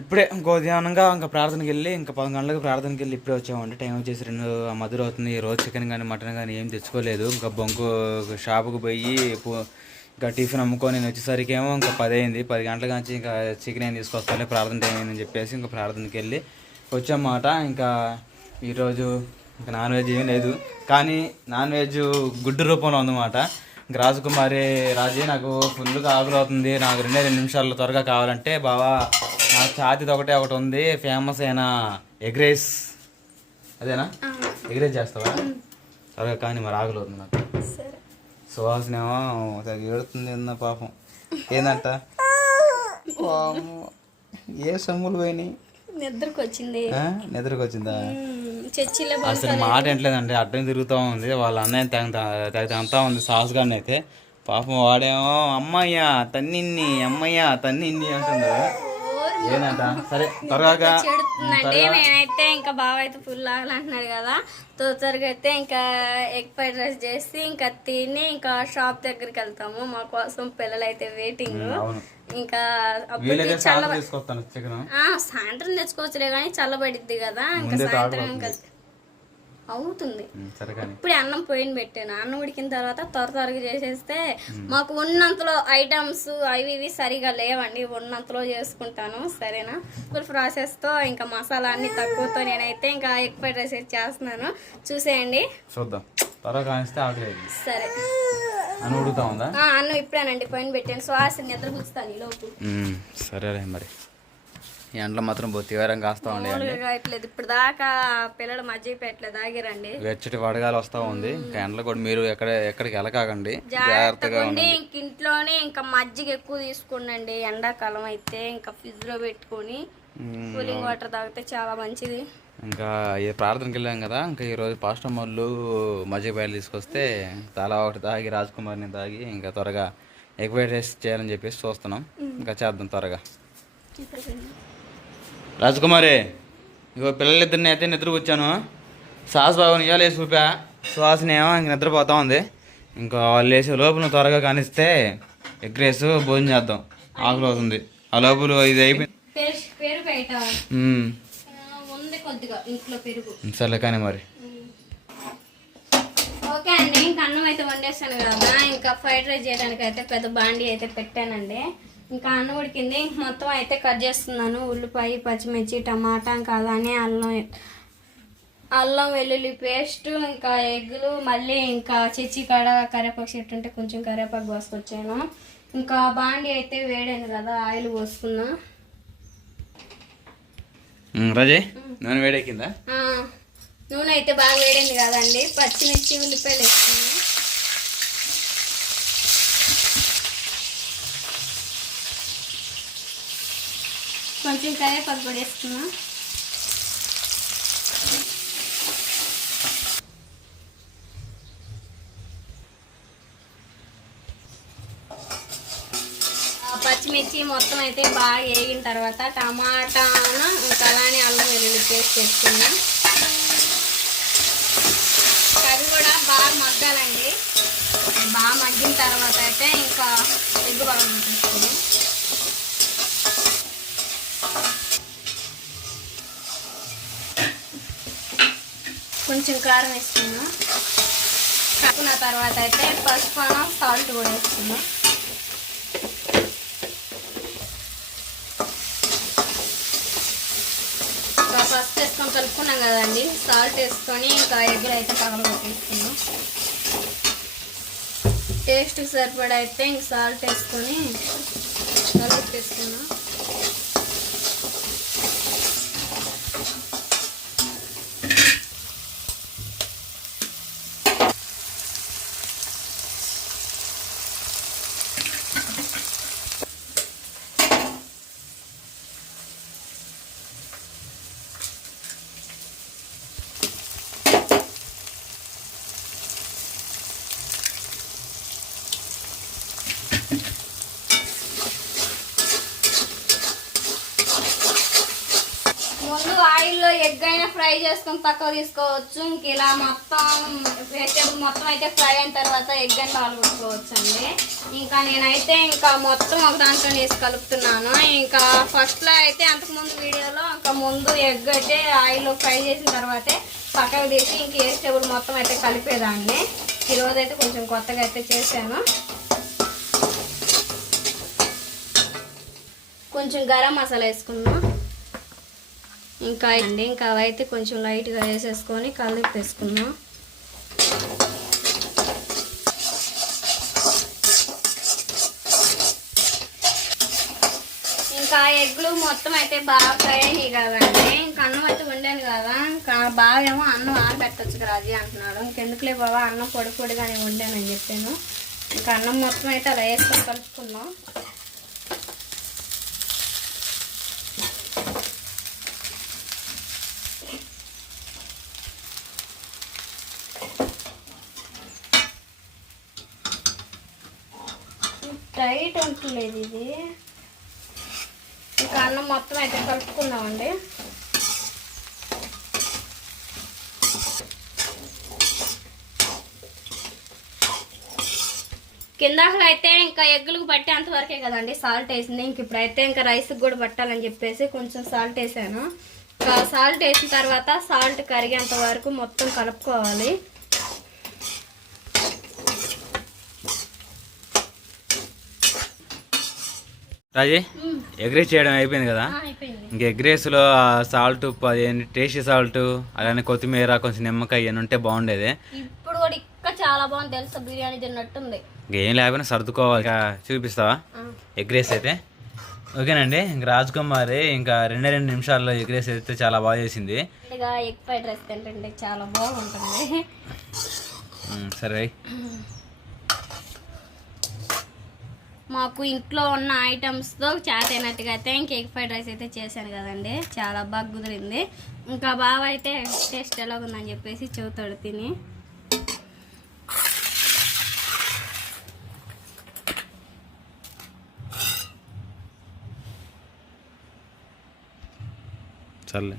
ఇప్పుడే ఇంకో ధ్యానంగా ఇంకా ప్రార్థనకి వెళ్ళి ఇంకా పది గంటలకు ప్రార్థనకి వెళ్ళి ఇప్పుడే వచ్చామండి. టైం వచ్చేసి రెండు మధుర అవుతుంది. ఈ రోజు చికెన్ కానీ మటన్ కానీ ఏం తెచ్చుకోలేదు. ఇంకా బొంకు షాపుకి పోయి ఇంకా టిఫిన్ అమ్ముకొని నేను వచ్చేసరికి ఏమో ఇంకా పది అయింది. పది గంటల నుంచి ఇంకా చికెన్ ఏం తీసుకొస్తాలే ప్రార్థన టైం అయిందని చెప్పేసి ఇంకా ప్రార్థనకి వెళ్ళి వచ్చామాట. ఇంకా ఈరోజు ఇంకా నాన్ వెజ్ ఏం లేదు. కానీ నాన్ వెజ్ గుడ్డు రూపంలో ఉందన్నమాట. రాజకుమారి రాజీ నాకు ఫుల్గా ఆకలి అవుతుంది. నాకు రెండే రెండు నిమిషాల్లో త్వరగా కావాలంటే బావా నాకు ఛాతీది ఒకటే ఒకటి ఉంది. ఫేమస్ అయిన ఎగ్ రైస్ అదేనా? ఎగ్ రైస్ చేస్తావా? త్వరగా కానీ మరి ఆకలి అవుతుంది నాకు. సువాసనేమో ఏడుతుంది ఏందో పాపం. ఏందంట. ఏ సొమ్ములు పోయినాయి? నిద్రకు వచ్చింది? నిద్రకు వచ్చిందా. చర్చిలో అసలు మాట ఏంటలేదండి అడ్డం తిరుగుతూ ఉంది. వాళ్ళ అన్నయ్య తెగ తెగ అంతా ఉంది. సాస్ గారిని అయితే. పాపం వాడేమో అమ్మయ్య తన్నిన్ని అమ్మయ్య తన్నిన్ని అంటుంది ఏందంట? సరే త్వరగా మేమైతే ఇంకా బాగా అయితే ఫుల్ ఆగలంటున్నాడు కదా. తొందరగా అయితే ఇంకా ఎగ్ ఫ్రైడ్ రైస్ చేసి ఇంకా తిని ఇంకా షాప్ దగ్గరికి వెళ్తాము. మా కోసం పిల్లలు అయితే వెయిటింగ్. ఇంకా సాయంత్రం తెచ్చుకోవచ్చులే కానీ చల్లబడిద్ది కదా ఇంకా సాయంత్రం. ఇంకా అవుతుంది. ఇప్పుడే అన్నం పోయిన పెట్టాను. అన్నం ఉడికిన తర్వాత త్వర త్వరగా చేసేస్తే మాకు ఉన్నంతలో ఐటమ్స్ అవి ఇవి సరిగా లేవండి. ఉన్నంతలో చేసుకుంటాను సరేనా? ఫుల్ ప్రాసెస్తో ఇంకా మసాలా అన్ని తక్కువతో నేనైతే ఇంకా ఎగ్ ఫ్రైడ్ రైస్ చేస్తున్నాను. చూసేయండి. చూద్దాం. సరే. అని ఉడుగుతా ఉందా? అన్నం ఇప్పుడేనండి పోయిన పెట్టాను. శ్వాస నిద్ర పుచ్చుతాను ఈ లోపు. సరేలే మరి. ఈ ఎండలో మాత్రం బొత్తివారం కాస్తా ఉండే ఇట్లేదు ఇప్పుడు దాకా పిల్లలు మజ్జిగ పెట్టలేదు ఆగిరండి వెచ్చటి వడగాలి వస్తా ఉంది. ఇంకా ఎండలో కూడా మీరు ఎక్కడ ఎక్కడికి వెళ్ళకాకండి. జాగ్రత్తగా ఉండి ఇంక ఇంట్లోనే ఇంకా మజ్జిగ ఎక్కువ తీసుకోండి ఎండాకాలం అయితే ఇంకా ఫ్రిడ్జ్లో పెట్టుకొని. కూలింగ్ వాటర్ తాగితే చాలా మంచిది. ఇంకా ఈ ప్రార్థనకి వెళ్ళాం కదా ఇంకా ఈరోజు పాస్టర్ వాళ్ళు మజ్జిగ బయలు తీసుకొస్తే తలా ఒకటి తాగి రాజకుమారిని తాగి ఇంకా త్వరగా ఎక్వైట్ రైస్ చేయాలని చెప్పేసి చూస్తున్నాం. ఇంకా చేద్దాం త్వరగా. రాజకుమారి ఇగో పిల్లలిద్దరిని అయితే నిద్రపుచ్చాను. సాస్ బాబుని ఇవాళ వేసి చూపా. సుహాసిని ఏమో ఇంక నిద్రపోతా ఉంది. ఇంకా వాళ్ళు వేసే లోపు నువ్వు త్వరగా కానిస్తే ఎగ్ రైస్ భోజనం చేద్దాం. ఆకలి అవుతుంది. ఆ లోపల ఇది అయిపోయింది పెరుగు పెరుగు బయట మ్మ్. ఉంది కొద్దిగా ఇంట్లో పెరుగు. సర్లే కానీ మరి. ఓకే అండి ఇంకా అన్నం అయితే వండేసాను కదా. ఇంకా ఫ్రైడ్ రైస్ చేయడానికి అయితే పెద్ద బాండి అయితే పెట్టానండి. ఇంకా అన్నం ఉడికింది. ఇంక మొత్తం అయితే కట్ చేస్తున్నాను. ఉల్లిపాయ పచ్చిమిర్చి టమాటా ఇంకా అలానే అల్లం అల్లం వెల్లుల్లి పేస్ట్ ఇంకా ఎగ్గులు మళ్ళీ ఇంకా చిచ్చి కాడ కరివేపాకు చెట్టు ఉంటే కొంచెం కరివేపాకు కోసుకొచ్చాను. ఇంకా బాండి అయితే వేడైంది కదా ఆయిల్ పోసుకున్నా. మ్మ్, రాజే నూనె వేడెక్కిందా? నూనె అయితే బాగా వేడింది కదండి. పచ్చిమిర్చి ఉల్లిపాయలు వేసుకున్నాను. కొంచెం కరివేపాకు కూడా వేస్తున్నాం పచ్చిమిర్చి మొత్తం అయితే బాగా వేగిన తర్వాత టమాటాను ఇంకా అలానే అల్లం వెల్లుల్లి పేస్ట్ వేసుకున్నాం కర్రీ కూడా బాగా మగ్గాలండి. బాగా మగ్గిన తర్వాత అయితే ఇంకా ఎగ్గు బాగా తీసుకున్నాం కొంచెం కారం వేసుకున్నాం కాకున్న తర్వాత అయితే పసుపు సాల్ట్ కూడా వేసుకున్నాం ఫస్ట్ వేసుకొని కలుపుకున్నాం కదండి. సాల్ట్ వేసుకొని ఇంకా ఎగ్గులు అయితే పగలగొట్టేసుకున్నాం టేస్ట్కి సరిపడా అయితే ఇంక సాల్ట్ వేసుకొని కలిపేసుకున్నాం ఆయిల్లో ఎగ్ అయినా ఫ్రై చేసుకుని పక్కకు తీసుకోవచ్చు. ఇంక ఇలా మొత్తం వెజిటేబుల్ మొత్తం అయితే ఫ్రై అయిన తర్వాత ఎగ్ అని పాల్గొట్టుకోవచ్చు అండి ఇంకా నేనైతే ఇంకా మొత్తం ఒక దాంట్లో వేసి కలుపుతున్నాను. ఇంకా ఫస్ట్లో అయితే అంతకుముందు వీడియోలో ఇంకా ముందు ఎగ్ అయితే ఆయిల్లో ఫ్రై చేసిన తర్వాతే పక్కకు తీసి ఇంక వెజిటేబుల్ మొత్తం అయితే కలిపేదాన్ని. ఈరోజు అయితే కొంచెం కొత్తగా అయితే చేశాను. కొంచెం గరం మసాలా వేసుకున్నాం ఇంకా అండి ఇంకా అవైతే కొంచెం లైట్గా వేసేసుకొని కలిపేసుకున్నాం ఇంకా ఎగ్లు మొత్తం అయితే బాగా ఫ్రై అయినాయి కదండి. ఇంకా అన్నం అయితే వండాను కదా ఇంకా బాగా ఏమో అన్నం ఆరబెట్టచ్చు రాజీ అంటున్నాడు. ఇంకెందుకులే బాబా అన్నం పొడి పొడిగానే వండానని చెప్పాను. ఇంకా అన్నం మొత్తం అయితే అలా వేసుకొని కలుపుకున్నాం టైట్ ఉంటలేదు ఇది. ఇంకా అన్నం మొత్తం అయితే కలుపుకుందామండి. కిందాకలు అయితే ఇంకా ఎగ్గులకు పట్టే అంతవరకే కదండి సాల్ట్ వేసింది. ఇంక ఇప్పుడైతే ఇంకా రైస్కి కూడా పట్టాలని చెప్పేసి కొంచెం సాల్ట్ వేసాను. ఇంకా సాల్ట్ వేసిన తర్వాత సాల్ట్ కరిగేంత వరకు మొత్తం కలుపుకోవాలి. రాజీ ఎగ్ రైస్ చేయడం అయిపోయింది కదా? ఇంక ఎగ్ రైస్లో సాల్ట్ టేస్టీ సాల్ట్ అలానే కొత్తిమీర కొంచెం నిమ్మకాయ ఉంటే బాగుండేది. ఇప్పుడు కూడా ఇంకా చాలా బాగుంది తెలుసా? బిర్యానీ తిన్నట్టుంది. ఇంకేం లేకపోయినా సర్దుకోవాలి. చూపిస్తావా? ఆ. ఎగ్ రైస్ అయితే. ఓకేనండి ఇంక రాజ్ కుమారి ఇంకా రెండే రెండు నిమిషాల్లో ఎగ్ రైస్ అయితే చాలా బాగా చేసింది. ఎగ్ ఫ్రైడ్ రైస్ తింటుంటే చాలా బాగుంటుంది. సరే. మాకు ఇంట్లో ఉన్న ఐటమ్స్తో చాట్ అయినట్టుగా అయితే ఇంక ఎగ్ ఫ్రైడ్ రైస్ అయితే చేశాను కదండి. చాలా బాగా కుదిరింది. ఇంకా బాగా అయితే టేస్ట్ ఎలా ఉందని చెప్పేసి చెబుతాడు తిని. చల్లే